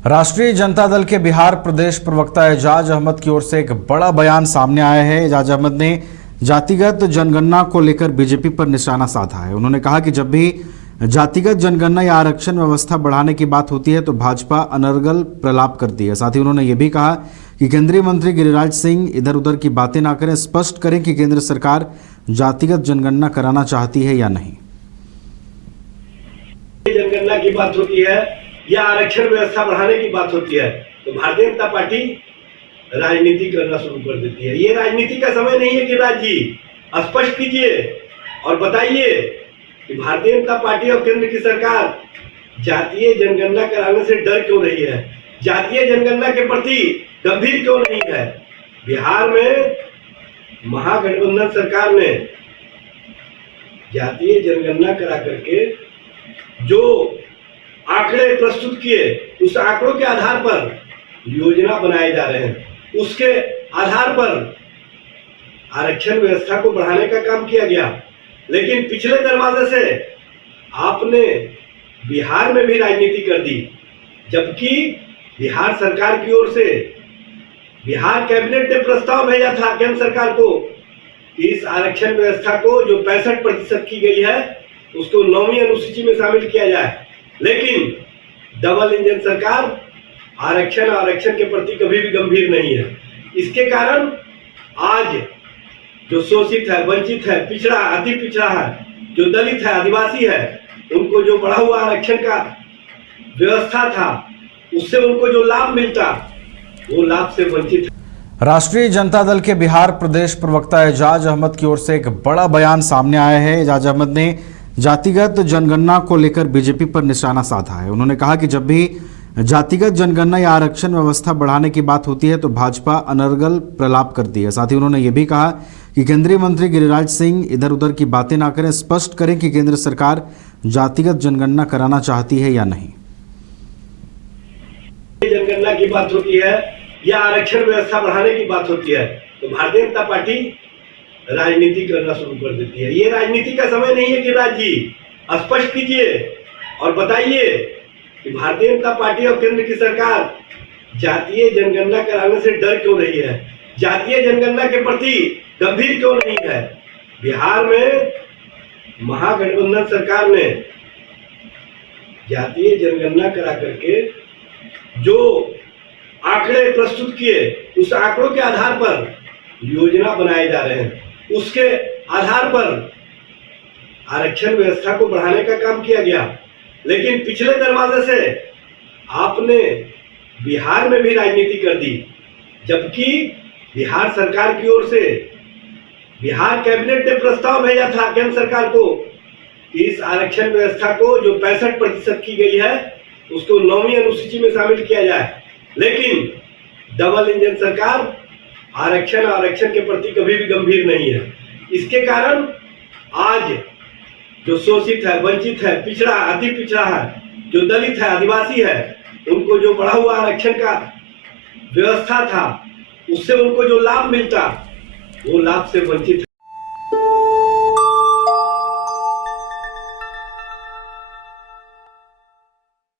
राष्ट्रीय जनता दल के बिहार प्रदेश प्रवक्ता एजाज अहमद की ओर से एक बड़ा बयान सामने आया है। एजाज अहमद ने जातिगत जनगणना को लेकर बीजेपी पर निशाना साधा है। उन्होंने कहा कि जब भी जातिगत जनगणना या आरक्षण व्यवस्था बढ़ाने की बात होती है तो भाजपा अनर्गल प्रलाप करती है। साथ ही उन्होंने ये भी कहा कि केंद्रीय मंत्री गिरिराज सिंह इधर उधर की बातें ना करें, स्पष्ट करें कि केंद्र सरकार जातिगत जनगणना कराना चाहती है या नहीं। जनगणना की बात होती है या आरक्षण व्यवस्था बढ़ाने की बात होती है तो भारतीय जनता पार्टी राजनीति करना शुरू कर देती है। ये राजनीति का समय नहीं है। गिरिराज जी, स्पष्ट कीजिए और बताइए कि भारतीय जनता पार्टी और केंद्र की सरकार जातीय जनगणना कराने से डर क्यों रही है, जातीय जनगणना के प्रति गंभीर क्यों नहीं है। बिहार में महागठबंधन सरकार ने जातीय जनगणना करा करके जो आंकड़े प्रस्तुत किए, उस आंकड़ों के आधार पर योजना बनाए जा रहे हैं। उसके आधार पर आरक्षण व्यवस्था को बढ़ाने का काम किया गया, लेकिन पिछले दरवाजे से आपने बिहार में भी राजनीति कर दी। जबकि बिहार सरकार की ओर से बिहार कैबिनेट ने प्रस्ताव भेजा था केंद्र सरकार को कि इस आरक्षण व्यवस्था को जो 65% की गई है उसको 9वीं अनुसूची में शामिल किया जाए, लेकिन डबल इंजन सरकार आरक्षण के प्रति कभी भी गंभीर नहीं है। इसके कारण आज जो शोषित है, वंचित है, पिछड़ा, अति पिछड़ा है, जो दलित है, आदिवासी है, उनको जो बढ़ा हुआ आरक्षण का व्यवस्था था उससे उनको जो लाभ मिलता वो लाभ से वंचित है। राष्ट्रीय जनता दल के बिहार प्रदेश प्रवक्ता एजाज अहमद की ओर से एक बड़ा बयान सामने आया है। एजाज अहमद ने जातिगत जनगणना को लेकर बीजेपी पर निशाना साधा है। उन्होंने कहा कि जब भी जातिगत जनगणना या आरक्षण व्यवस्था बढ़ाने की बात होती है तो भाजपा अनर्गल प्रलाप करती है। साथ ही उन्होंने ये भी कहा कि केंद्रीय मंत्री गिरिराज सिंह इधर उधर की बातें ना करें, स्पष्ट करें कि केंद्र सरकार जातिगत जनगणना कराना चाहती है या नहीं। जनगणना की बात होती है या आरक्षण व्यवस्था बढ़ाने की बात होती है तो भारतीय जनता पार्टी राजनीति करना शुरू कर देती है। ये राजनीति का समय नहीं है। गिरिराज जी, स्पष्ट कीजिए और बताइए कि भारतीय जनता पार्टी और केंद्र की सरकार जातीय जनगणना कराने से डर क्यों रही है, जातीय जनगणना के प्रति गंभीर क्यों नहीं है। बिहार में महागठबंधन सरकार ने जातीय जनगणना करा करके जो आंकड़े प्रस्तुत किए, उस आंकड़ों के आधार पर योजना बनाए जा रहे हैं। उसके आधार पर आरक्षण व्यवस्था को बढ़ाने का काम किया गया, लेकिन पिछले दरवाजे से आपने बिहार में भी राजनीति कर दी। जबकि बिहार सरकार की ओर से बिहार कैबिनेट ने प्रस्ताव भेजा था केंद्र सरकार को कि इस आरक्षण व्यवस्था को जो 65% की गई है उसको 9वीं अनुसूची में शामिल किया जाए, लेकिन डबल इंजन सरकार आरक्षण के प्रति कभी भी गंभीर नहीं है। इसके कारण आज जो शोषित है, वंचित है, पिछड़ा, अति पिछड़ा है, जो दलित है, आदिवासी है, उनको जो बढ़ा हुआ आरक्षण का व्यवस्था था उससे उनको जो लाभ मिलता वो लाभ से वंचित है।